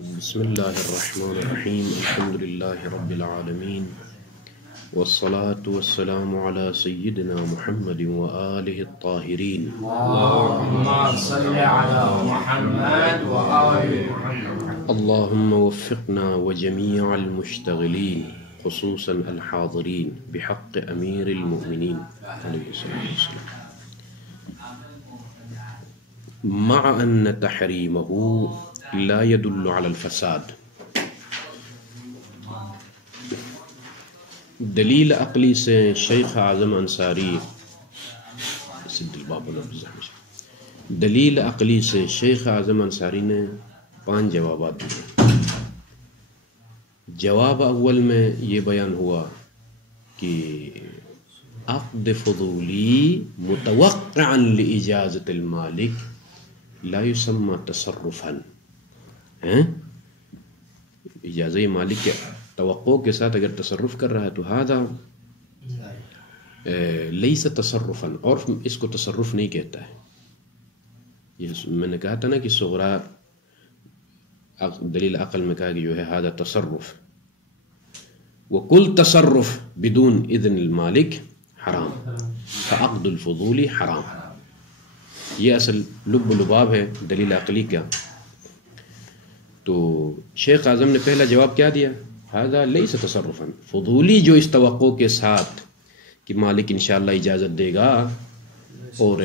بسم الله الرحمن الرحيم. الحمد لله رب العالمين، والصلاة والسلام على سيدنا محمد وآله الطاهرين. اللهم صل على محمد وآل محمد. اللهم وفقنا وجميع المشتغلين خصوصا الحاضرين بحق أمير المؤمنين عليه الصلاة والسلام، مع أن تحريمه لا يدل على الفساد. دلیل عقلی سے شیخ اعظم انصاری دلیل عقلی سے شیخ اعظم انصاری نے 5 جوابات دیے. جواب اول میں یہ بیان ہوا کہ عقد فضولی متوقعا لإجازت المالک لا يسمى تصرفا. اجازہ مالک کے توقع کے ساتھ اگر تصرف کر رہا ہے تو هذا لیس تصرفا، اور اس کو تصرف نہیں کہتا ہے. یہ میں نے کہا تھا نا کہ صغرا دلیل عقل میں کہا کہ جو ہے هذا تصرف، وكل تصرف بدون اذن المالک حرام، فعقد الفضول حرام. یہ اصل لب و لباب ہے دلیل عقلی کا. تو شیخ اعظم نے پہلا جواب کیا دیا؟ هذا ليس تصرفا. فضولی جو اس توقع کے ساتھ کہ مالک انشاءاللہ اجازت دے گا اور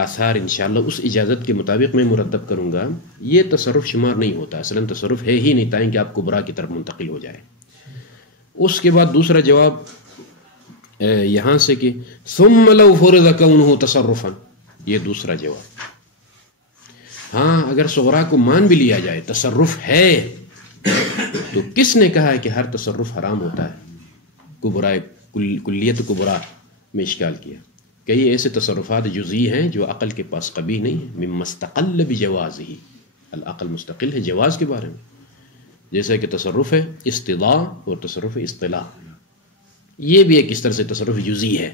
آثار انشاءاللہ اس اجازت کے مطابق میں مرتب کروں گا، یہ تصرف شمار نہیں ہوتا. اصلا تصرف ہے ہی نہیں تاکہ آپ کبرا کی طرف منتقل ہو جائے. اس کے بعد دوسرا جواب یہاں سے کہ ثم لو فرض كونه تصرفا، یہ دوسرا جواب. ہاں اگر صغرا کو مان بھی لیا جائے تصرف ہے، تو کس نے کہا ہے کہ ہر تصرف حرام ہوتا ہے؟ کبرا کلیت کبرا میں اشکال کیا. کئی ایسے تصرفات جزئی ہیں جو عقل کے پاس قبیح نہیں ہے. مما استقل بجوازہ، العقل مستقل ہے جواز کے بارے میں. جیسا کہ تصرف ہے استداء اور تصرف اصطلاح، یہ بھی ایک اس طرح سے تصرف جزئی ہے.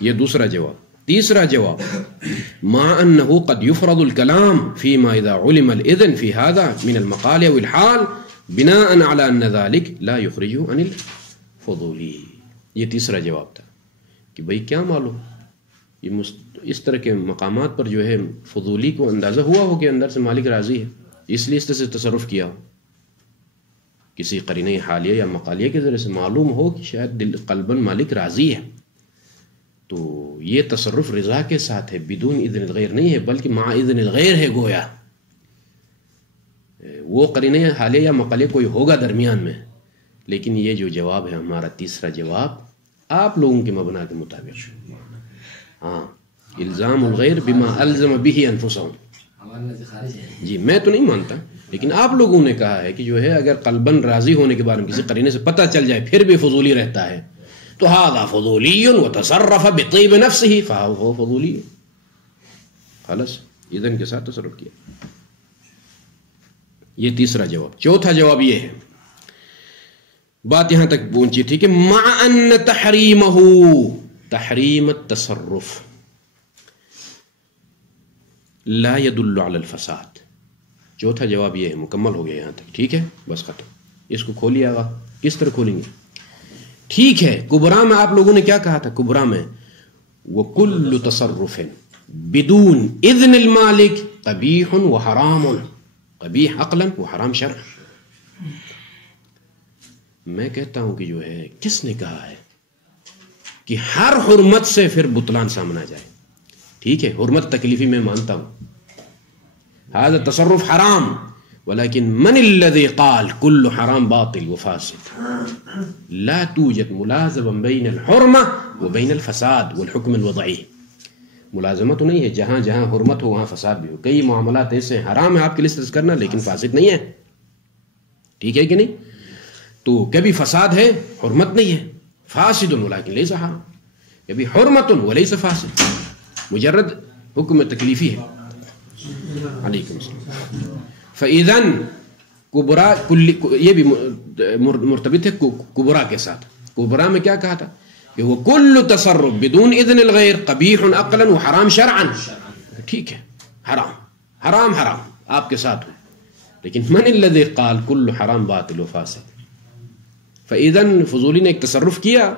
یہ دوسرا جواب. تیسرا جواب مع انه قد يفرض الكلام فيما اذا علم الاذن في هذا من المقال او الحال بناء على ان ذلك لا يخرج عن الفضولي. یہ تیسرا جواب تھا کہ بھئی کیا معلوم یہ اس طرح کے مقامات پر جو ہے فضولی کو اندازہ ہوا ہو کہ اندر سے مالک راضی ہے، اس لیے اس طرح سے تصرف کیا ہو. کسی قرینہ حالیہ یا مقالیہ کے ذریعے سے معلوم ہو کہ شاید دل قلباً مالک راضی ہے، تو یہ تصرف رضا کے ساتھ ہے، بدون اذن الغیر نہیں ہے بلکہ مع اذن الغیر ہے. گویا وہ قرینہ حالیہ یا مقالیہ کوئی ہوگا درمیان میں. لیکن یہ جو جواب ہے ہمارا تیسرا جواب آپ لوگوں کے مبنا کے مطابق، ہاں الزام الغیر بما الزم به انفسهم. جی میں تو نہیں مانتا، لیکن آپ لوگوں نے کہا ہے کہ جو ہے اگر قلباً راضی ہونے کے بارے میں کسی قرینے سے پتہ چل جائے پھر بھی فضولی رہتا ہے، تو هذا فضولی وتصرف بطیب نفسه فهو فضولی. خلاص اذن کے ساتھ تصرف کیا. یہ تیسرا جواب. چوتھا جواب یہ ہے، بات یہاں تک پہنچی تھی کہ مع ان تحریمہ، تحریم التصرف لا يدل على الفساد. چوتھا جواب یہ ہے، مکمل ہو گیا یہاں تک. ٹھیک ہے بس ختم. اس کو کھولیے آگا. کس طرح کھولیں گے؟ ٹھیک ہے کبرا میں آپ لوگوں نے کیا کہا تھا؟ کبرا میں وَكُلُّ تَصَرُّفٍ بدون اذن المالک قبیح وحرام، قبیح عقلا وحرام شرعا. میں کہتا ہوں کہ جو ہے کس نے کہا ہے کہ ہر حرمت سے پھر بطلان سامنا جائے؟ ٹھیک ہے حرمت تکلیفی میں مانتا ہوں، هذا تصرف حرام، ولكن من الذي قال كل حرام باطل وفاسد؟ لا توجد ملازمة بين الحرمة وبين الفساد والحكم الوضعي. ملازمہ تو نہیں ہے، جہاں جہاں حرمت ہو وہاں فساد بھی ہو. کئی معاملات ایسے حرام ہے آپ کے لسٹ کرنا لیکن فاسد نہیں ہے. ٹھیک ہے کہ نہیں؟ تو کبھی فساد ہے حرمت نہیں ہے، فاسد ولكن ليس حرام. کبھی حرمت وليس فاسد، مجرد حکم تکلیفی ہے. علیکم السلام. فَإِذَن کبرا یہ بھی مرتبط ہے کبرا کے ساتھ. کبرا میں کیا کہا تھا کہ وہ کل تصرف بدون اذن الغیر قبیح عقلا وحرام شرعا. ٹھیک ہے حرام حرام حرام آپ کے ساتھ ہو، لیکن من الذی قال کل حرام باطل و فاسد. فاذا فضولی نے ایک تصرف کیا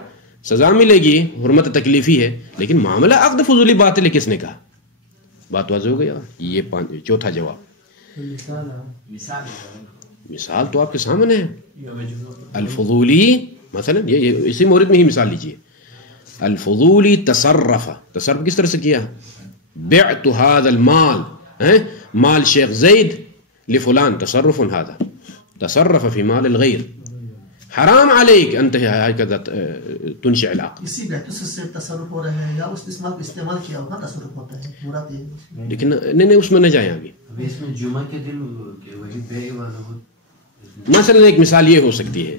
سزا ملے گی، حرمت تکلیفی ہے، لیکن معاملہ عقد فضولی باطل ہے کس نے کہا؟ بات واضح ہو گئی. یہ چوتھا جواب. مثال تو آپ کے سامنے ہے. الفضولی مثلا یہ اسی مورد میں ہی مثال لیجیے. الفضولی تصرف کس طرح سے کیا؟ بعت هذا المال، مال شیخ زید لفلان، تصرف هذا، تصرف في مال الغير. حرام علیک ان تنشئ العقد. اسی بیت سے تصرف ہو رہا ہے یا اس اسم کو استعمال کیا ہوگا تصرف ہوتا ہے، مراد یہ. لیکن نہیں اس میں نہ جائیں ابھی. اس میں جمعہ کے دن وہی بیع والا ہو. مثلا ایک مثال یہ ہو سکتی ہے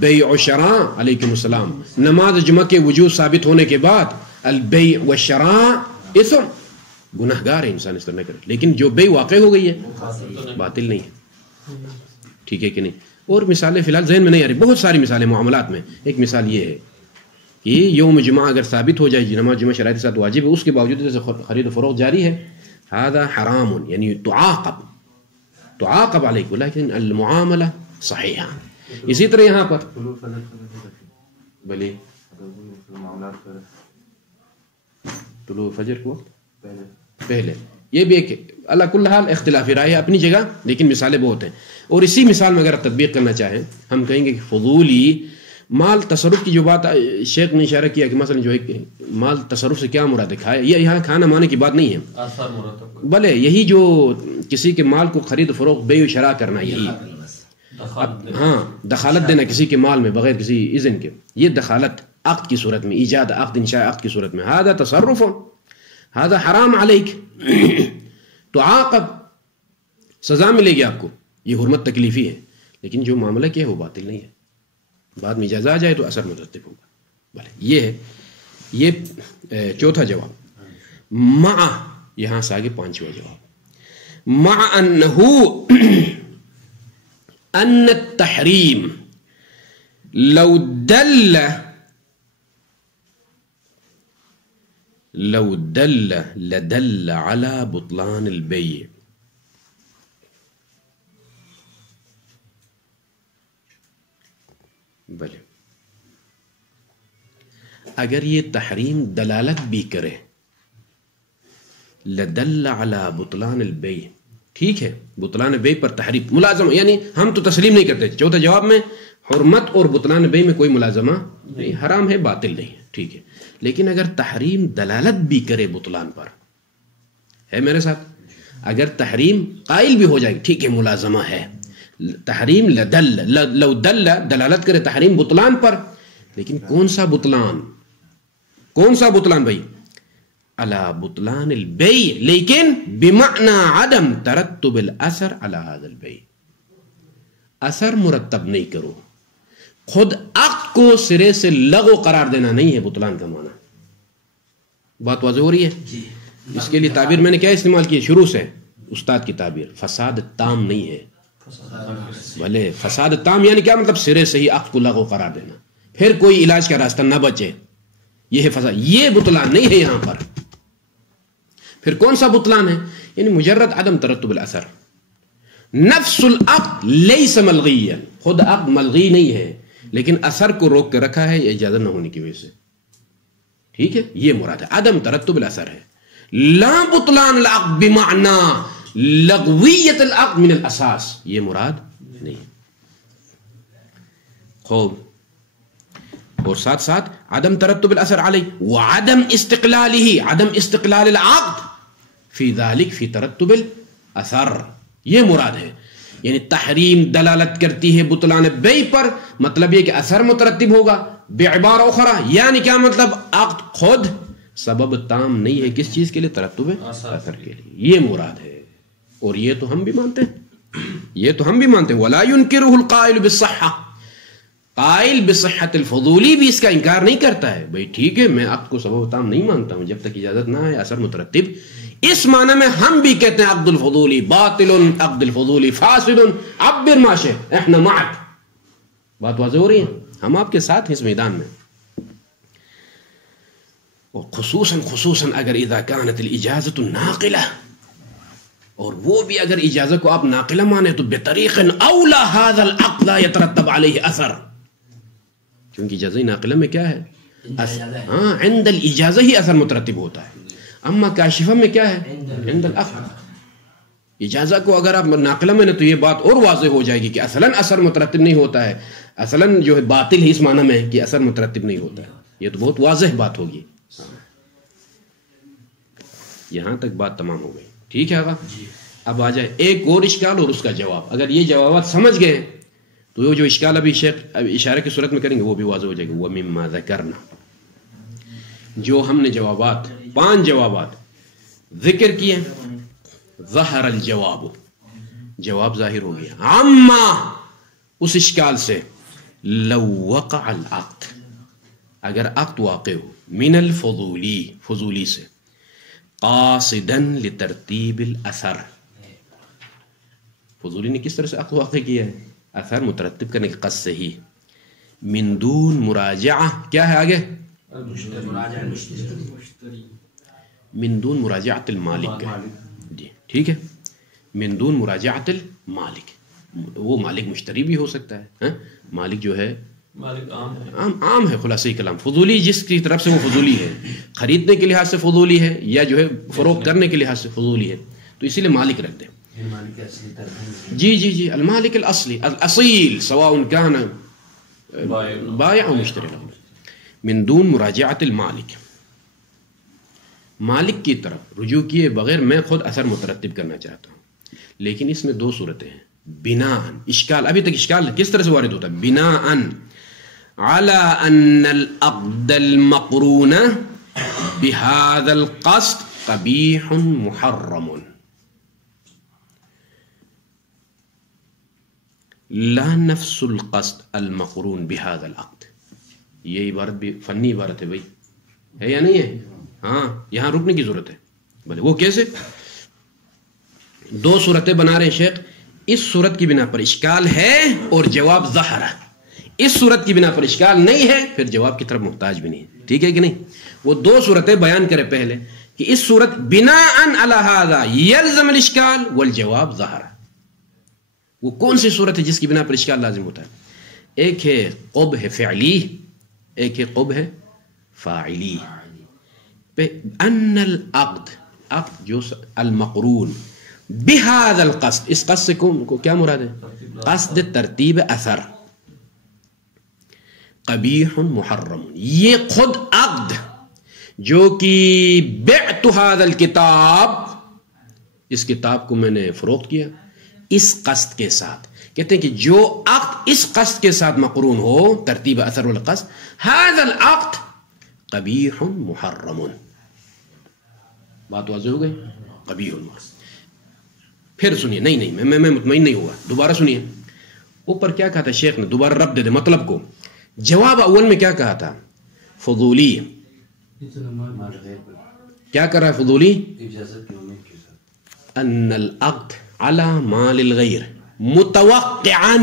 بیع و شراء علیکم السلام، نماز جمعہ کے وجوب ثابت ہونے کے بعد البیع والشراء اثم، گناہ گار ہے انسان اس طرح نہ کرے. لیکن جو بیع واقع ہو گئی ہے باطل نہیں ہے. ٹھیک ہے کہ نہیں؟ اور مثالیں فی الحال ذہن میں نہیں آ رہی، بہت ساری مثالیں معاملات میں. ایک مثال یہ ہے کہ یوم جمعہ اگر ثابت ہو جائے نماز جمعہ شرائط کے ساتھ واجب ہے، اس کے باوجود جیسے خرید و فروخت جاری ہے، هذا حرام یعنی تعاقب علیک لیکن المعاملہ صحیحہ. اسی طرح یہاں پر بھلے طلوع فجر کو پہلے، یہ بھی ایک اللہ کل حال اختلافی رائے ہے اپنی جگہ، لیکن مثالیں بہت ہیں. اور اسی مثال میں اگر تطبیق کرنا چاہیں ہم کہیں گے کہ فضولی مال تصرف کی جو بات شیخ نے اشارہ کیا کہ مثلا جو ایک مال تصرف سے کیا مراد ہے، یہ یہاں کھانا مانے کی بات نہیں ہے، بلے یہی جو کسی کے مال کو خرید فروخت بیع و شراء کرنا، یہی ہاں دخالت دینا کسی کے مال میں بغیر کسی اذن کے، یہ دخالت عقد کی صورت میں، ایجاد عقد انشاء عقد کی صورت میں، هذا تصرف، هذا حرام علیک، تعاقب، سزا ملے گی آپ کو، یہ حرمت تکلیفی ہے. لیکن جو معاملہ کیا ہے وہ باطل نہیں ہے، بعد میں اجازہ آ جائے تو اثر مرتب ہوگا. بھلے یہ ہے یہ چوتھا جواب. مع، یہاں سے آگے پانچواں جواب. مع انہو ان التحریم لو دل لدل على بطلان البيع. بلے اگر یہ تحریم دلالت بھی کرے، لدل على بطلان البيع، ٹھیک ہے، بطلان بیع پر تحریم ملازمہ، یعنی ہم تو تسلیم نہیں کرتے. چوتھا جواب میں حرمت اور بطلان بیع میں کوئی ملازمہ نہیں، حرام ہے باطل نہیں ہے، ٹھیک ہے. لیکن اگر تحریم دلالت بھی کرے بطلان پر، ہے میرے ساتھ، اگر تحریم قائل بھی ہو جائے ٹھیک ہے ملازمہ ہے، تحریم لو دل دلالت کرے تحریم بطلان پر، لیکن کون سا بطلان بھائی؟ علی بطلان البیع، لیکن بمعنی عدم ترتب الاثر علی هذا البیع، اثر مرتب نہیں کرو، خود عقد کو سرے سے لغو قرار دینا نہیں ہے بطلان کا معنی. بات واضح ہو رہی ہے؟ اس کے لیے تعبیر میں نے کیا استعمال کی شروع سے، استاد کی تعبیر، فساد تام نہیں ہے. بھلے فساد تام یعنی کیا مطلب؟ سرے سے ہی عقد کو لغو قرار دینا، پھر کوئی علاج کا راستہ نہ بچے، یہ ہے فساد. یہ بطلان نہیں ہے یہاں پر. پھر کون سا بطلان ہے؟ یعنی مجرد عدم ترتب الاثر. نفس العقد لیس ملغیا، خود عقد ملغی نہیں ہے لیکن اثر کو روک کے رکھا ہے اجازت نہ ہونے کی وجہ سے، ٹھیک ہے، یہ مراد ہے، عدم ترتب الاثر ہے. لا بطلان العقد بمعنی لغویت العقد من الاساس، یہ مراد نہیں. خوب، اور ساتھ ساتھ عدم ترتب الاثر علی وعدم استقلالہ، عدم استقلال العقد فی ذلک فی ترتب الاثر، یہ مراد ہے. یعنی تحریم دلالت کرتی ہے بطلان بیع پر، مطلب یہ کہ اثر مترتب ہوگا. بعبارہ اخرى یعنی کیا مطلب؟ عقد خود سبب تام نہیں ہے کس چیز کے لیے؟ ترتب اثر کے لیے، یہ مراد ہے. اور یہ تو ہم بھی مانتے ہیں، ولا ينکرہ القائل بالصحہ، قائل بصحت الفضولی بھی اس کا انکار نہیں کرتا ہے. بھئی ٹھیک ہے، میں عقد کو سبب تام نہیں مانتا ہوں جب تک اجازت نہ ہے اثر مترتب. اس معنی میں ہم بھی کہتے ہیں عقد الفضولی باطل، عقد الفضولی فاسد، عبر ما شئت، احنا معک. بات واضح ہو رہی ہے؟ ہم آپ کے ساتھ ہیں اس میدان میں. اور خصوصاً اگر اذا كانت الاجازت ناقلہ، اور وہ بھی اگر اجازت کو آپ ناقلہ مانے تو بطریق اولا هذا العقد لا يترتب عليه اثر، کیونکہ اجازہ ناقلہ میں کیا ہے؟ ہاں عند الاجازہ ہی اثر مترتب ہوتا ہے، اما کاشفہ میں کیا ہے؟ عند الاخذ. اجازہ کو اگر آپ ناقلہ میں نے تو یہ بات اور واضح ہو جائے گی کہ اصلاً اثر مترتب نہیں ہوتا ہے، اصلاً جو ہے باطل ہے اس معنی میں کہ اثر مترتب نہیں ہوتا ہے. یہ تو بہت واضح بات ہوگی. یہاں تک بات تمام ہو گئی. ٹھیک ہے آقا. اب آ جائے ایک اور اشکال اور اس کا جواب. اگر یہ جوابات سمجھ گئے تو وہ جو اشکال ابھی شیخ اشارے کی صورت میں کریں گے وہ بھی واضح ہو جائے گا. وَمِمَّا ذَكَرْنَا، جو ہم نے جوابات 5 جوابات ذکر کیے، ظہر الجواب، جواب ظاہر ہو گیا. عما، اس اشکال سے، لو وقع العقد، اگر عقد واقع ہو، من الفضولی، فضولی سے، قاصدا لترتیب الاثر، فضولی نے کس طرح سے عقد واقع کیا ہے؟ اثر مترتب کرنے کے قصد سے ہی، من دون مراجعہ، کیا ہے آگے؟ من دون مراجعت المالک کا، جی ٹھیک ہے، من دون مراجعت المالک، وہ مالک مشتری بھی ہو سکتا ہے، مالک جو ہے عام ہے. خلاصہ کلام فضولی جس کی طرف سے وہ فضولی ہے، خریدنے کے لحاظ سے فضولی ہے یا جو ہے فروخت کرنے کے لحاظ سے فضولی ہے، تو اسی لیے مالک رکھ دیں. جی جی جی المالک الاصلی الاصیل سواء کان بائع او مشتری، من دون مراجعت المالک، مالک کی طرف رجوع کیے بغیر میں خود اثر مترتب کرنا چاہتا ہوں. لیکن اس میں 2 صورتیں ہیں. بناء، اشکال ابھی تک اشکال کس طرح سے وارد ہوتا ہے؟ بناء على ان العقد المقرون بهذا القصد قبیح محرم، لا نفس القصد المقرون بهذا العقد. یہ عبارت بھی فنی عبارت ہے بھائی، ہے یا نہیں ہے؟ ہاں یہاں رکنے کی ضرورت ہے. بھلے وہ کیسے؟ 2 صورتیں بنا رہے ہیں شیخ. اس صورت کی بنا پر اشکال ہے اور جواب ظاہر ہے، اس صورت کی بنا پر اشکال نہیں ہے پھر جواب کی طرف محتاج بھی نہیں. ٹھیک ہے کہ نہیں؟ وہ 2 صورتیں بیان کرے پہلے کہ اس صورت بناء علی ھذا یلزم الاشکال والجواب ظاہر. وہ کون سی صورت ہے جس کی بنا پر اشکال لازم ہوتا ہے؟ ایک ہے قبح فعلی، ایک ہے قبح فاعلی. ان العقد، عقد جو المقرون بهذا القصد، اس قصد سے کو کیا مراد ہے؟ قصد ترتیب اثر، قبیح محرم. یہ خود عقد جو کہ بعت هذا الكتاب، اس کتاب کو میں نے فروخت کیا اس قصد کے ساتھ، کہتے ہیں کہ جو عقد اس قصد کے ساتھ مقرون ہو، ترتیب اثر والقصد، هذا العقد قبیح محرم. بات واضح ہو گئی؟ قبیح محرم. پھر سنیے، نہیں میں مطمئن نہیں ہوا، دوبارہ سنیے. اوپر کیا کہا تھا شیخ نے؟ دوبارہ رب دے دے مطلب کو. جواب اول میں کیا کہا تھا؟ فضولی. کیا کر رہا ہے فضولی؟ ان العقد على مال الغیر متوقعا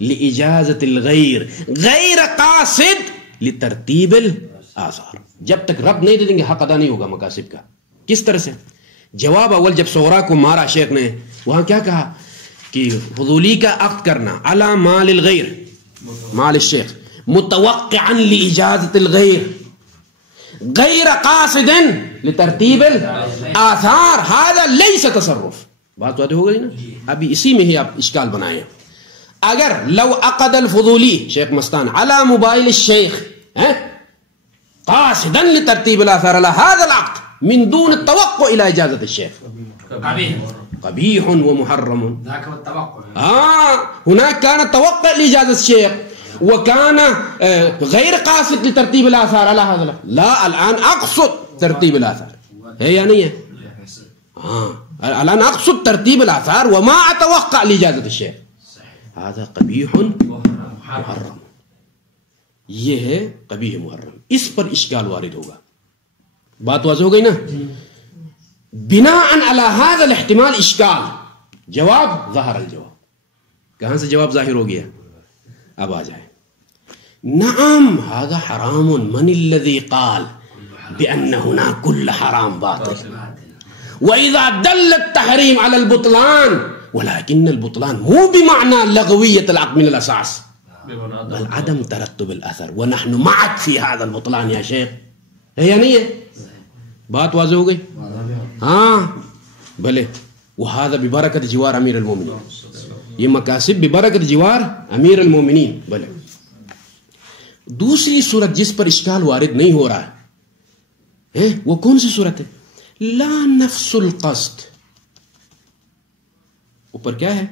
لإجازة الغیر غیر قاصد لترتیب الآثار. جب تک رب نہیں دے دیں گے حق ادا نہیں ہوگا مقاصد کا. کس طرح سے؟ جواب اول جب صغرا کو مارا شیخ نے، وہاں کیا کہا کہ فضولی کا عقد کرنا علی مال الغیر، مال الشیخ، متوقعا لإجازة الغیر غیر قاصد لترتیب الآثار، هذا ليس تصرف. بات واضح ہو گئی نا؟ ابھی اسی میں ہی آپ اشکال بنائے. اگر لو عقد الفضولی شیخ مستان على موبائل الشیخ قاصدا لترتیب الآثار على هذا العقد من دون التوقع الى اجازة الشيخ قبيح ومحرم. هناك كان توقع لاجازة الشيخ وكان غير قاصد لترتيب الاثار على هذا. لا الان اقصد ترتيب الاثار، ہے یا نہیں ہے؟ الان اقصد ترتيب الاثار وما اتوقع لاجازة الشيخ، هذا قبيح محرم. یہ ہے قبیح محرم. اس پر اشکال وارد ہوگا. بات واضح ہو گئی نا؟ بناء علی هذا الاحتمال اشکال. جواب ظاہر الجواب. کہاں سے جواب ظاہر ہو گیا؟ اب آ جائے. نعم هذا حرام. من الذي قال بأن هنا كل حرام باطل؟ وَإِذَا دَلَّ التَّحْرِيمُ عَلَى الْبُطْلَانِ وَلَكِنَّ الْبُطْلَانَ مو بمعنى لغوية العقد من الأساس بل عدم ترتب الأثر ونحن معك في هذا البطلان يا شيخ. ہے یا نہیں ہے؟ بات واضح ہو گئی؟ ہاں بھلے. وهذا ببركة جوار امیر المومنین، یہ مقاصد ببرکت جوار امیر المومنین. بھلے دوسری صورت جس پر اشکال وارد نہیں ہو رہا ہے وہ کون سی صورت ہے؟ لا نفس القصد. اوپر کیا ہے؟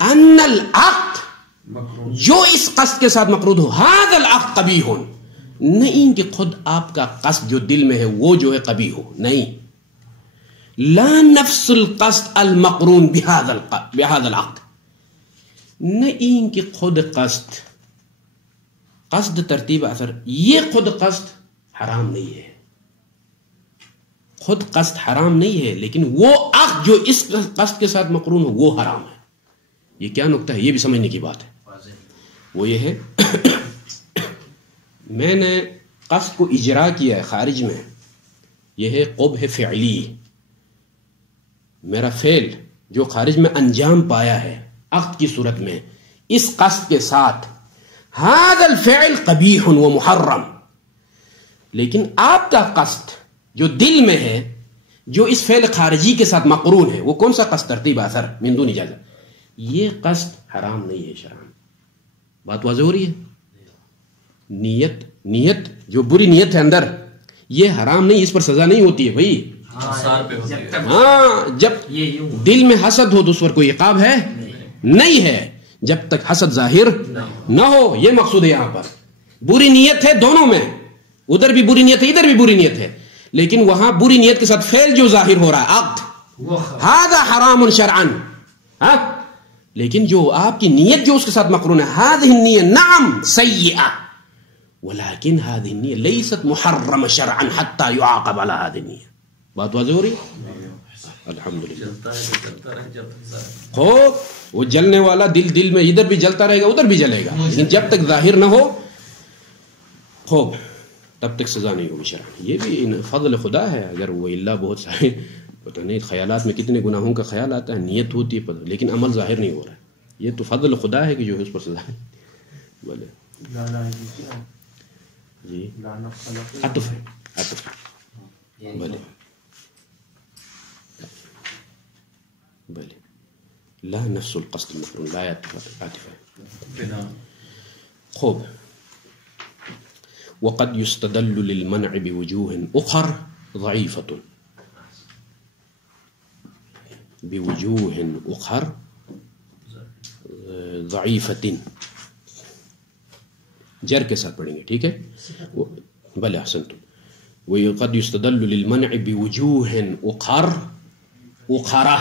ان العقد جو اس قصد کے ساتھ مقرود ہو، هذا العقد قبیح، نہیں کہ خود آپ کا قصد جو دل میں ہے وہ جو ہے قبیح ہو، نہیں. لا نفس القصد المقرون بهذا العقد، نہیں کہ خود قصد ترتیب اثر، یہ خود قصد حرام نہیں ہے، خود قصد حرام نہیں ہے، لیکن وہ عقد جو اس قصد کے ساتھ مقرون ہو وہ حرام ہے. یہ کیا نکتہ ہے؟ یہ بھی سمجھنے کی بات ہے. وہ یہ ہے میں نے قصد کو اجرا کیا ہے خارج میں، یہ ہے قبح فعلی. میرا فعل جو خارج میں انجام پایا ہے عقد کی صورت میں اس قصد کے ساتھ، هذا الفعل قبیح و محرم. لیکن آپ کا قصد جو دل میں ہے جو اس فعل خارجی کے ساتھ مقرون ہے وہ کون سا قصد؟ ترتیب اثر من دون اجازت. یہ قصد حرام نہیں ہے شرعاً. بات واضح ہو رہی ہے؟ نیت جو بری نیت ہے اندر یہ حرام نہیں، اس پر سزا نہیں ہوتی ہے بھائی. ہاں جب دل میں حسد ہو تو اس پر کوئی عقاب ہے نہیں ہے جب تک حسد ظاہر نہ ہو. یہ مقصود ہے یہاں پر. بری نیت ہے دونوں میں، ادھر بھی بری نیت ہے ادھر بھی بری نیت ہے، لیکن وہاں بری نیت کے ساتھ فعل جو ظاہر ہو رہا ہے عقد، هذا حرام شرعا. لیکن جو آپ کی نیت جو اس کے ساتھ مقرون ہے، هذه النية نعم سيئة ولكن هذه النية ليست محرمة شرعا حتى يعاقب على هذه النية. بات واضح ہو رہی ہے؟ الحمدللہ. خوب وہ جلنے والا دل میں ادھر بھی جلتا رہے گا ادھر بھی جلے گا، لیکن جب تک ظاہر نہ ہو خوب تب تک سزا نہیں ہوگی شرعاً. یہ بھی فضل خدا ہے. اگر وہ اللہ بہت سارے پتہ نہیں خیالات میں کتنے گناہوں کا خیال آتا ہے، نیت ہوتی ہے لیکن عمل ظاہر نہیں ہو رہا ہے. یہ تو فضل خدا ہے کہ جو ہے اس پر سزا ہے. بولے جی عطف ہے، عطف. بولے بلے لا نفس القصد المقرون لا عاطفة. خوب وقد يستدل للمنع بوجوه أخر ضعيفة، بوجوه أخر ضعيفة. جر کے ساتھ پڑھیں گے، ٹھیک ہے؟ بلے احسنتم. وقد يستدل للمنع بوجوه أخر، اخرى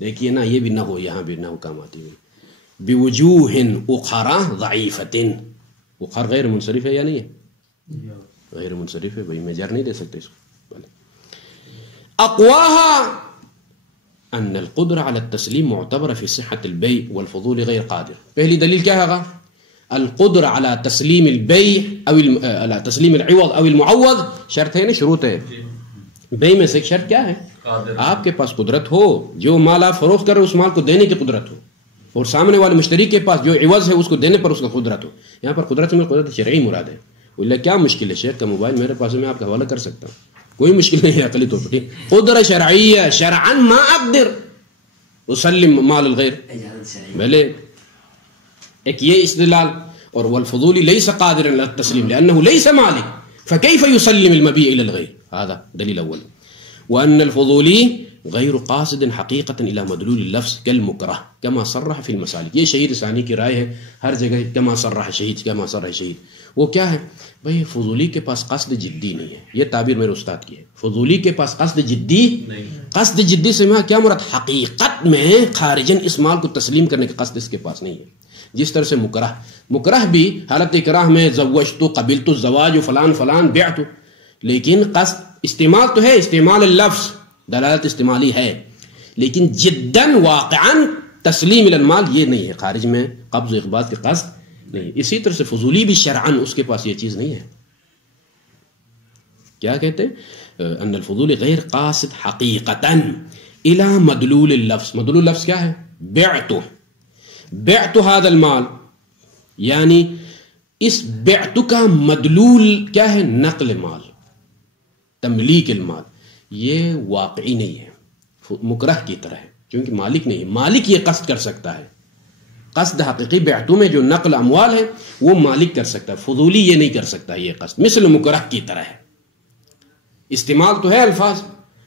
دیکھیے نا، یہ بھی نہ ہو، یہاں بھی نہ ہو کام آتی ہوئی. بوجوہ اخرى ضعیفۃ. اخر غیر منصرف ہے یا نہیں ہے؟ غیر منصرف ہے بھائی، میں جر نہیں دے سکتے اس کو. اقواها ان القدرة على التسلیم معتبر فی صحة البیع والفضول غیر قادر. پہلی دلیل کیا ہے؟ القدرة على تسلیم البیع او على تسلیم العوض او المعوض شرط ہے نا، شروط ہے. بیع میں سے ایک شرط کیا ہے؟ آپ کے پاس قدرت ہو، جو مال آپ فروخت کر رہے اس مال کو دینے کی قدرت ہو، اور سامنے والے مشتری کے پاس جو عوض ہے اس کو دینے پر اس کا قدرت ہو. یہاں پر قدرت میں قدرت شرعی مراد ہے. اللہ کیا مشکل ہے؟ شیخ کا موبائل میرے پاس ہے، میں آپ کا حوالہ کر سکتا ہوں، کوئی مشکل نہیں ہے عقلی طور پر. قدرت شرعیہ شرعا ما اقدر اسلم مال الغیر. بھلے ایک یہ استدلال. اور والفضول ليس قادرا على التسليم لانه ليس مالك فكيف يسلم المبيع الى الغير. هذا دليل اول. وأن الفضولي غير قاصد حقيقة إلى مدلول اللفظ كالمكره كما صرح في المسالك. یہ شہید ثانی کی رائے ہے ہر جگہ، كما صرح شہید، كما صرح شہید. وہ کیا ہے بھئی؟ فضولی کے پاس قصد جدی نہیں ہے. یہ تعبیر میرے استاد کی ہے. فضولی کے پاس قصد جدی نہیں. قصد جدی سے میں کیا مراد؟ حقیقت میں خارجن اس مال کو تسلیم کرنے کا قصد اس کے پاس نہیں ہے. جس طرح سے مکرہ بھی حالت اکراہ میں زوجت، قبلت الزواج، فلان فلان بعت، لیکن قصد استعمال تو ہے، استعمال اللفظ دلالت استعمالی ہے، لیکن جداً واقعاً تسلیم المال یہ نہیں ہے. خارج میں قبض و اقباض کے قصد نہیں. اسی طرح سے فضولی بھی شرعاً اس کے پاس یہ چیز نہیں ہے. کیا کہتے ہیں؟ ان الفضول غیر قاصد حقیقتاً الى مدلول اللفظ. مدلول لفظ کیا ہے؟ بعت هذا المال، یعنی اس بعت کا مدلول کیا ہے؟ نقل مال، تملیک المال. یہ واقعی نہیں ہے، مکرہ کی طرح ہے، کیونکہ مالک نہیں ہے. مالک یہ قصد کر سکتا ہے، قصد حقیقی بعتو میں جو نقل اموال ہے وہ مالک کر سکتا ہے، فضولی یہ نہیں کر سکتا. یہ قصد مثل مکرہ کی طرح ہے. استعمال تو ہے الفاظ،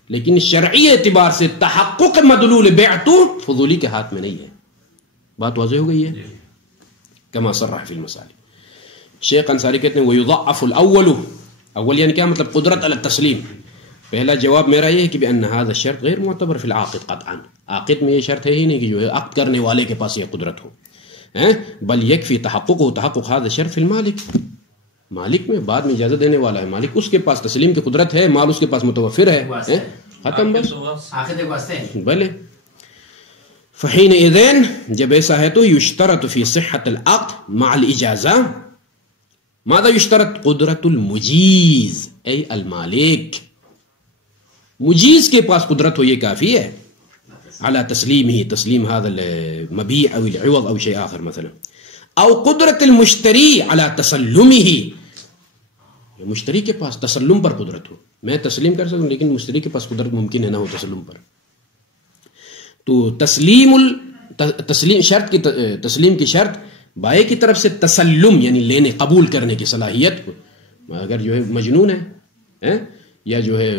لیکن شرعی اعتبار سے تحقق مدلول بعتو فضولی کے ہاتھ میں نہیں ہے. بات واضح ہو گئی ہے؟ کما صرح فی المسالک. شیخ انصاری کہتے ہیں وَيُضَعَّفُ الْأَوَّلُ، اول یعنی کیا مطلب؟ قدرت علی التسلیم. پہلا جواب میرا یہ ہے کہ بأن هذا الشرط غیر معتبر فی العاقد قطعا. عاقد میں یہ شرط ہے ہی نہیں کہ جو ہے عقد کرنے والے کے پاس یہ قدرت ہو. بل یکفی تحقق هذا الشرط فی المالک، مالک میں بعد میں اجازت دینے والا ہے مالک، اس کے پاس تسلیم کی قدرت ہے، مال اس کے پاس متوفر ہے، ختم بس. بلے فحینئذ جب ایسا ہے تو یشترط فی صحت العقد مع الاجازہ ماذا یشترط؟ قدرت المجیز ای المالک. مجیز کے پاس قدرت ہو یہ کافی ہے. على تسليمه تسليم هذا المبيع او العوض او شيء آخر مثلا، او قدرت المشتری على تسلمه، مشتری کے پاس تسلم پر قدرت ہو. میں تسلیم کر سکوں لیکن مشتری کے پاس قدرت ممکن ہے نہ ہو تسلم پر. تو تسلیم شرط کی تسلیم کی شرط بائے کی طرف سے تسلم یعنی لینے قبول کرنے کی صلاحیت کو، اگر جو ہے مجنون ہے یا جو ہے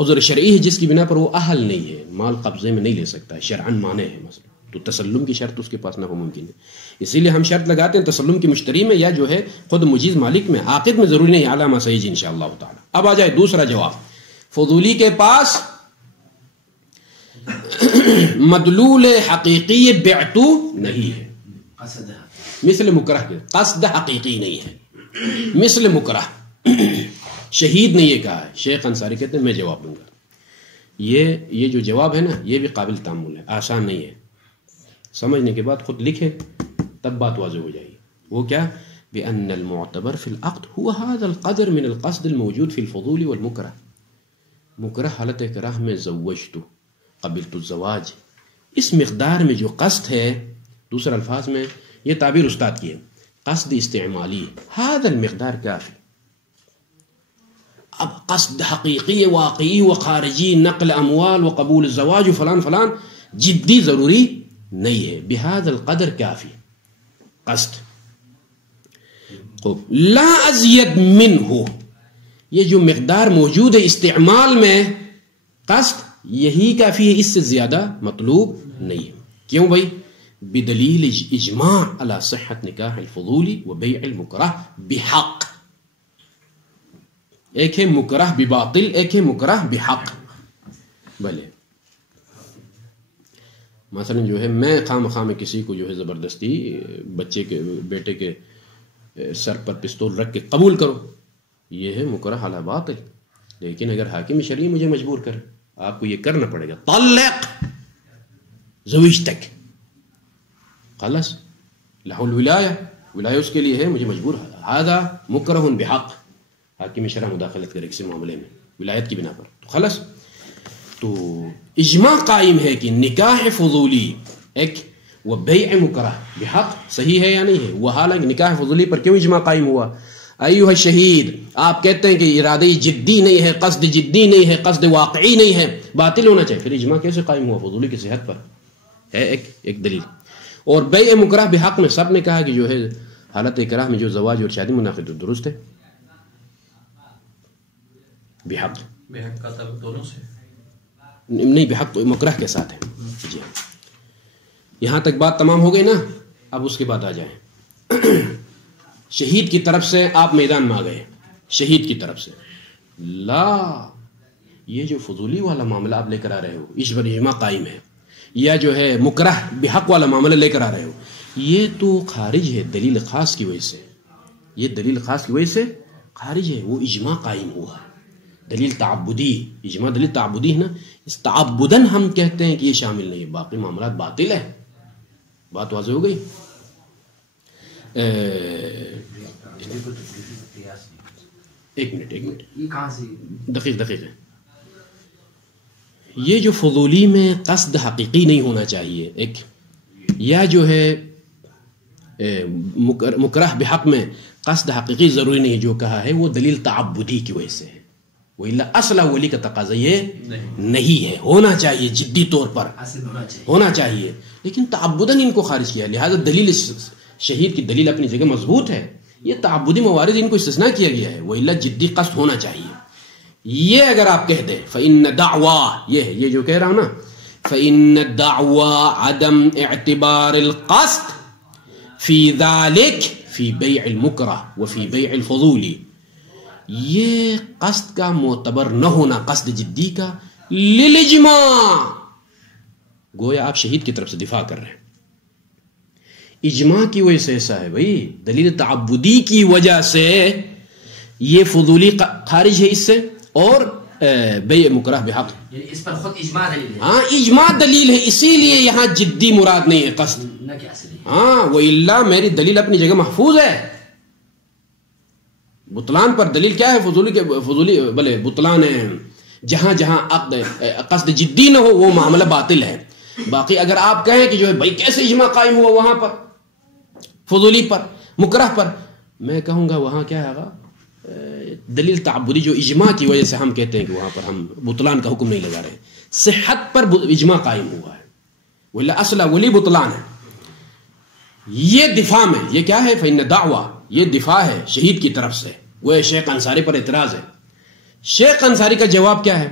عذر شرعی ہے جس کی بنا پر وہ اہل نہیں ہے، مال قبضے میں نہیں لے سکتا ہے، شرعاً مانع ہے مثلا، تو تسلم کی شرط اس کے پاس نہ ہو ممکن ہے. اسی لیے ہم شرط لگاتے ہیں تسلم کی مشتری میں یا جو ہے خود مجیز مالک میں، عاقد میں ضروری نہیں. علامہ صحیح انشاءاللہ تعالی. اب آ جائے دوسرا جواب. فضولی کے پاس مدلول حقیقی بعتو نہیں ہے، مثل مکرہ کے قصد حقیقی نہیں ہے، مثل مکرہ. شہید نے یہ کہا ہے. شیخ انصاری کہتے ہیں میں جواب دوں گا. یہ جو جواب ہے نا یہ بھی قابل تأمل ہے، آسان نہیں ہے. سمجھنے کے بعد خود لکھے تب بات واضح ہو جائے گی. وہ کیا؟ بأن المعتبر في العقد هو هذا القدر من القصد الموجود في الفضول والمکرہ. مکرہ حالت اکراہ میں زوجت قبلت الزواج، اس مقدار میں جو قصد ہے، دوسرے الفاظ میں یہ تعبیر استاد کی ہے، قصد استعمالی، هذا المقدار کافی. اب قصد حقیقی واقعی و خارجی نقل اموال و قبول الزواج و فلان فلان جدی ضروری نہیں ہے. بهذا القدر کافی قصد. لا ازید منہ، یہ جو مقدار موجود ہے استعمال میں قصد یہی کافی ہے، اس سے زیادہ مطلوب نہیں ہے. کیوں بھائی؟ بدلیل اجماع علی صحت نکاح الفضول و بیع المکرہ بحق. ایک ہے مکرہ بباطل، ایک ہے مکرہ بحق. بھلے مثلا جو ہے میں خواہ میں کسی کو جو ہے زبردستی بچے کے بیٹے کے سر پر پستول رکھ کے قبول کرو، یہ ہے مکرہ علی باطل. لیکن اگر حاکم شرعی مجھے مجبور کرے، آپ کو یہ کرنا پڑے گا، طلق زوجتک، خلاص لہ الولایہ، ولایہ اس کے لیے ہے، مجھے مجبور ہے. ھذا مکرہ بحق، حاکم شرع مداخلت کرے کسی معاملے میں ولایت کی بنا پر، تو خلاص. تو اجماع قائم ہے کہ نکاح فضولی ایک و بیع مکرہ بحق صحیح ہے یا نہیں ہے. وہ حالانکہ نکاح فضولی پر کیوں اجماع قائم ہوا؟ ایوہ شہید، آپ کہتے ہیں کہ ارادی جدی نہیں ہے، قصد جدی نہیں ہے، قصد واقعی نہیں ہے، باطل ہونا چاہیے. پھر اجماع کیسے قائم ہوا فضولی کی صحت پر؟ ہے ایک دلیل. اور بیع مکرہ بحق میں سب نے کہا کہ جو ہے حالت اکراہ میں جو زواج اور شادی منعقد درست ہے. بحق کا تعلق دونوں سے نہیں، بحق مکرہ کے ساتھ ہے. جی یہاں تک بات تمام ہو گئی نا. اب اس کے بعد آ جائیں شہید کی طرف سے آپ میدان میں آ گئے. شہید کی طرف سے لا، یہ جو فضولی والا معاملہ آپ لے کر آ رہے ہو اس پر اجماع قائم ہے، یا جو ہے مکرہ بحق والا معاملہ لے کر آ رہے ہو، یہ تو خارج ہے دلیل خاص کی وجہ سے. یہ دلیل خاص کی وجہ سے خارج ہے، وہ اجماع قائم ہوا. دلیل تعبدی، اجماع دلیل تعبدی ہے نا، اس تعبدن ہم کہتے ہیں کہ یہ شامل نہیں ہے، باقی معاملات باطل ہے. بات واضح ہو گئی. ایک منٹ یہ کہاں سے دقیق ہے. یہ جو فضولی میں قصد حقیقی نہیں ہونا چاہیے ایک، یا جو ہے مکرہ بحق میں قصد حقیقی ضروری نہیں جو کہا ہے وہ دلیل تعبدی کی وجہ سے ہے. وَإِلَّا اصل ولی کا تقاضا یہ نہیں ہے. ہونا چاہیے جدی طور پر ہونا چاہیے، لیکن تعبداً ان کو خارج کیا. لہذا دلیل شہید کی دلیل اپنی جگہ مضبوط ہے، یہ تعبدی موارد ان کو استثناء کیا گیا ہے. وَإِلَّا جدی قصد ہونا چاہیے. یہ اگر آپ کہہ دیں فَإِنَّ دَعْوَا، یہ جو کہہ رہا ہوں نا، فَإِنَّ الدَّعْوَا عَدَمْ اعتبار القصد فی ذَلِكَ فی بیع المکرہ وفی بیع الفضولی، یہ قصد کا معتبر نہ ہونا، قصد جدی کا، للاجماع، گویا آپ شہید کی طرف سے دفاع کر رہے ہیں. اجماع کی وجہ سے ایسا ہے بھائی، دلیل تعبدی کی وجہ سے یہ فضولی خارج ہے اس سے، اور بیع مکرہ بحق اس پر خود اجماع دلیل ہے. ہاں اجماع دلیل ہے، اسی لیے یہاں جدی مراد نہیں ہے قصد. ہاں وَإِلَّا میری دلیل اپنی جگہ محفوظ ہے. بطلان پر دلیل کیا ہے؟ فضولی بلے بطلان ہے جہاں جہاں قصد جدی نہ ہو وہ معاملہ باطل ہے. باقی اگر آپ کہیں کہ جو ہے بھائی کیسے اجماع قائم ہوا وہاں پر فضولی پر مکرہ پر، میں کہوں گا وہاں کیا ہے آگا دلیل تعبدی جو اجماع کی وجہ سے ہم کہتے ہیں کہ وہاں پر ہم بطلان کا حکم نہیں لگا رہے، صحت پر اجماع قائم ہوا ہے. ولا اصل ولی بطلان ہے. یہ دفاع میں یہ کیا ہے؟ فإن دعویٰ، یہ دفاع ہے شہید کی طرف سے. وہ شیخ انصاری پر اعتراض ہے. شیخ انصاری کا جواب کیا ہے؟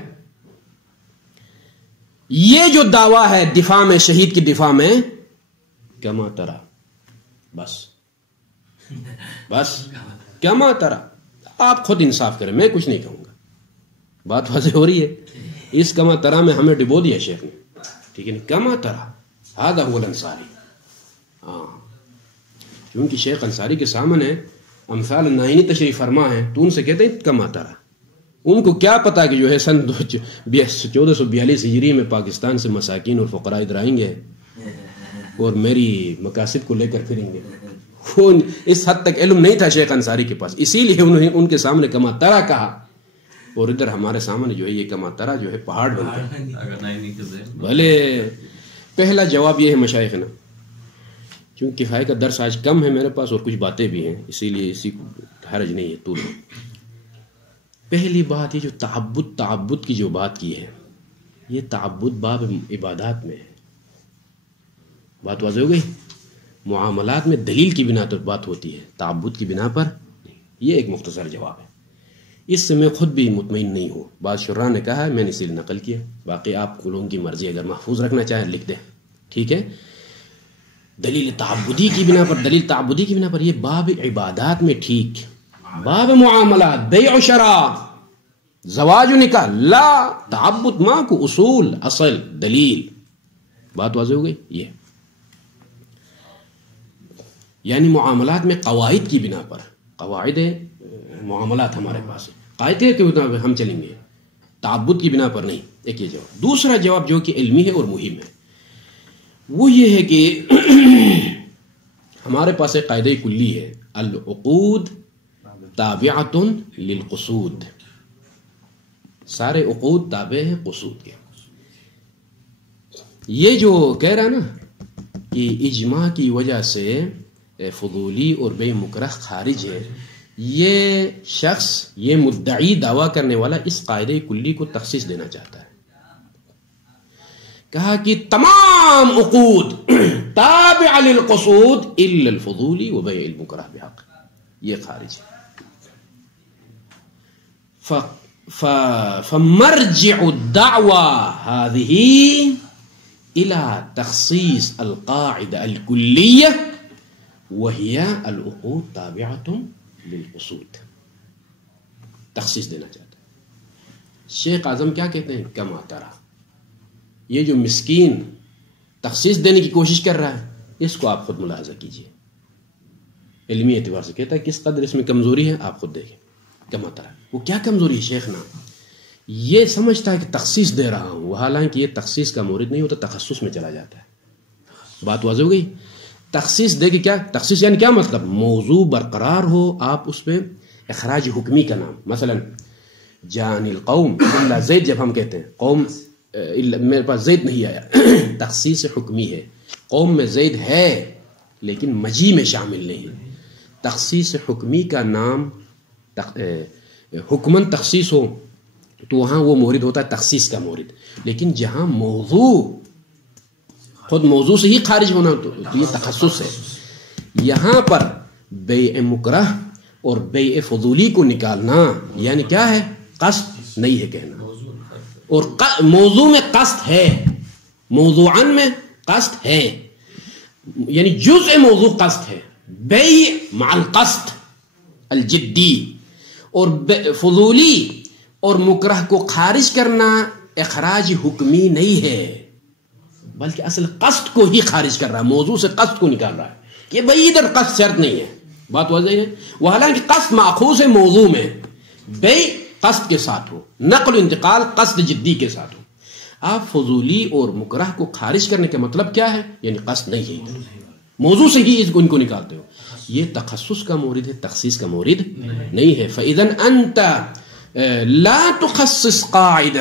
یہ جو دعویٰ ہے دفاع میں، شہید کی دفاع میں، کما ترا، بس کما ترا، آپ خود انصاف کریں، میں کچھ نہیں کہوں گا. بات واضح ہو رہی ہے. اس کما ترا میں ہمیں ڈبو دیا شیخ نے، ٹھیک ہے نا؟ کما ترا ھذا هو الانصاری. ہاں کیونکہ شیخ انصاری کے سامنے امثال النائینی تشریف فرما ہے، تو ان سے کہتے ہیں کما ترا. ان کو کیا پتا کہ جو ہے سن 1442 ہجری میں پاکستان سے مساکین اور فقراء ادھر آئیں گے اور میری مقاصد کو لے کر پھریں گے. اس حد تک علم نہیں تھا شیخ انصاری کے پاس، اسی لیے انہوں نے ان کے سامنے کما ترا کہا، اور ادھر ہمارے سامنے جو ہے یہ کما ترا جو ہے پہاڑ بن گیا. بھلے پہلا جواب یہ ہے مشائخنا، چونکہ کفایہ کا درس آج کم ہے میرے پاس اور کچھ باتیں بھی ہیں، اسی لیے اسی کو حرج نہیں ہے طول. پہلی بات یہ جو تعبد کی جو بات کی ہے، یہ تعبد باب عبادات میں ہے. بات واضح ہو گئی؟ معاملات میں دلیل کی بنا پر بات ہوتی ہے، تعبد کی بنا پر. یہ ایک مختصر جواب ہے. اس سے میں خود بھی مطمئن نہیں ہوں. بعض شراح نے کہا ہے، میں نے اسی لیے نقل کیا. باقی آپ لوگوں کی مرضی، اگر محفوظ رکھنا چاہیں لکھ دیں، ٹھیک ہے. دلیل تعبدی کی بنا پر یہ باب عبادات میں ٹھیک، باب معاملات بیع و شراء زواج و نکاح لا تعبد ماں کو اصول اصل دلیل. بات واضح ہو گئی؟ یہ یعنی معاملات میں قواعد کی بنا پر، قواعد معاملات ہمارے پاس قاعدے کے بنا پر ہم چلیں گے، تعبد کی بنا پر نہیں. ایک یہ جواب. دوسرا جواب جو کہ علمی ہے اور مہم ہے، وہ یہ ہے کہ ہمارے پاس ایک قاعدہ کلی ہے، العقود تابعۃ للقصود. سارے عقود تابع ہیں قصود کے. یہ جو کہہ رہا نا کہ اجماع کی وجہ سے فضولی اور بے مکرہ خارج ہے، یہ شخص، یہ مدعی دعویٰ کرنے والا اس قاعدہ کلی کو تخصیص دینا چاہتا ہے. کہا کہ تمام عقود تابع للقصود الا الفضولی و بیع المکرہ بحق، یہ خارج ہے. فمرجع الدعوى هذه الى تخصيص القاعدة الكلية وهي العقود تابعة للقصود. تخصیص دینا چاہتا ہے. شیخ اعظم کیا کہتے ہیں؟ کما ترا. یہ جو مسکین تخصیص دینے کی کوشش کر رہا ہے، اس کو آپ خود ملاحظہ کیجئے. علمی اعتبار سے کہتا ہے کس قدر اس میں کمزوری ہے، آپ خود دیکھیں. کما ترا وہ کیا کمزوری ہے؟ شیخ نا یہ سمجھتا ہے کہ تخصیص دے رہا ہوں، حالانکہ یہ تخصیص کا مورد نہیں ہوتا، تخصص میں چلا جاتا ہے. بات واضح ہو گئی؟ تخصیص دے کے کیا، تخصیص یعنی کیا مطلب؟ موضوع برقرار ہو، آپ اس پہ اخراج حکمی کا نام. مثلا جان القوم الا زید جب ہم کہتے ہیں قوم میرے پاس زید نہیں آیا تخصیص حکمی ہے. قوم میں زید ہے لیکن مجیء میں شامل نہیں ہے. تخصیص حکمی کا نام حکمن تخصیص ہو تو وہاں وہ مورد ہوتا ہے تخصیص کا مورد. لیکن جہاں موضوع خود موضوع سے ہی خارج ہونا تو یہ تخصص ہے. یہاں پر بیع مکرہ اور بیع فضولی کو نکالنا یعنی کیا ہے؟ قصد نہیں ہے کہنا. اور موضوع میں قصد ہے, موضوعاً میں قصد ہے, یعنی جزء موضوع قصد ہے. بیع مع القصد الجدی. اور فضولی اور مکرہ کو خارج کرنا اخراج حکمی نہیں ہے بلکہ اصل قصد کو ہی خارج کر رہا ہے, موضوع سے قصد کو نکال رہا ہے کہ بھئی ادھر قصد شرط نہیں ہے. بات واضح ہے. وہ حالانکہ قصد ماخوذ ہے موضوع میں, بیع قصد کے ساتھ ہو, نقل و انتقال قصد جدی کے ساتھ ہو. آپ فضولی اور مکرہ کو خارج کرنے کا مطلب کیا ہے؟ یعنی قصد نہیں ہے ادھر, موضوع سے ہی ان کو نکالتے ہو. یہ تخصص کا مورد ہے, تخصیص کا مورد نہیں ہے. فَإِذَنْ أَنْتَ لَا تُخَصِّصْ قَاعِدَ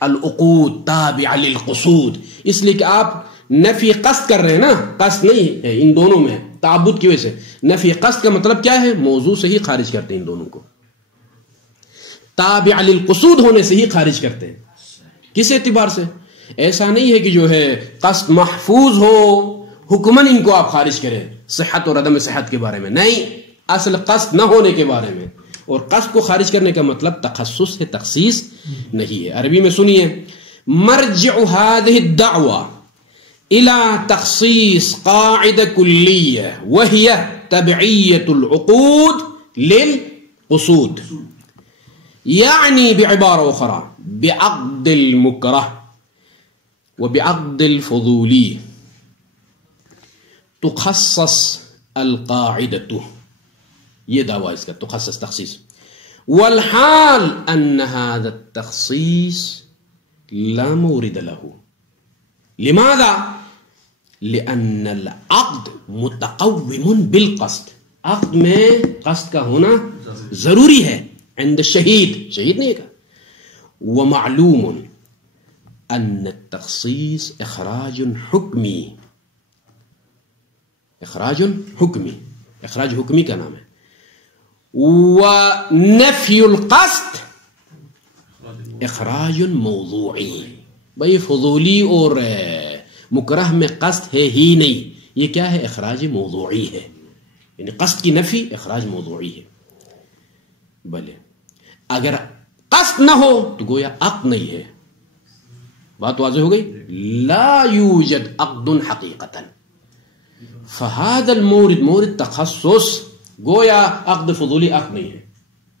الْعُقُودِ تَابِعَ لِلْقُصُودِ. اس لیے کہ آپ نفی قصد کر رہے ہیں نا, قصد نہیں ہے ان دونوں میں تعبد کی وجہ سے. نفی قصد کا مطلب کیا ہے؟ موضوع سے ہی خارج کرتے ہیں ان دونوں کو, تابع للقصود ہونے سے ہی خارج کرتے ہیں. کس اعتبار سے؟ ایسا نہیں ہے کہ جو ہے قصد محفوظ ہو حکمن ان کو آپ خارج کریں صحت اور عدم صحت کے بارے میں, نہیں, اصل قصد نہ ہونے کے بارے میں. اور قصد کو خارج کرنے کا مطلب تخصص ہے, تخصیص نہیں ہے. عربی میں سنیے, مرجع هذه الدعوة الى تخصيص قاعدة كلية وهي تبعية العقود للقصود. يعني بعبارة أخرى بعقد المكره وبعقد الفضولي تخصص القاعدة. یہ دعویٰ اس کا تخصص تخصیص. والحال أن هذا التخصيص لا مورد له. لماذا؟ لأن العقد متقوم بالقصد. عقد میں قصد کا ہونا ضروری ہے عند الشہید, شہید نہیں کہا. ومعلوم أن التخصيص إخراج حکمی, اخراج حکمی, اخراج حکمی کا نام ہے. ونفی القصد اخراج موضوعی. بھئی فضولی اور مکرہ میں قصد ہے ہی نہیں, یہ کیا ہے؟ اخراج موضوعی ہے, یعنی قصد کی نفی اخراج موضوعی ہے. بلے اگر قصد نہ ہو تو گویا عقد نہیں ہے. بات واضح ہو گئی. لا یوجد عقد حقیقتا. فہذا المورد مورد تخصص, گویا عقد فضولی عقد نہیں ہے,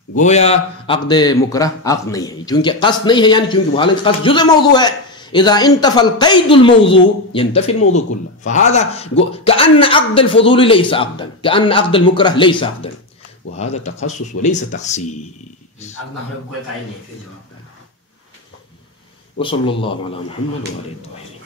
گویا عقد مکرہ عقد نہیں ہے, چونکہ قصد نہیں ہے, یعنی چونکہ حالانکہ قصد جزء موضوع ہے. اذا انتفى القيد الموضوع ينتفي الموضوع كله. فهذا كأن عقد الفضول ليس عقدا, كأن عقد المكره ليس عقدا, وهذا تخصص وليس تخصيص. وصلى الله على محمد وآله الطاهرين.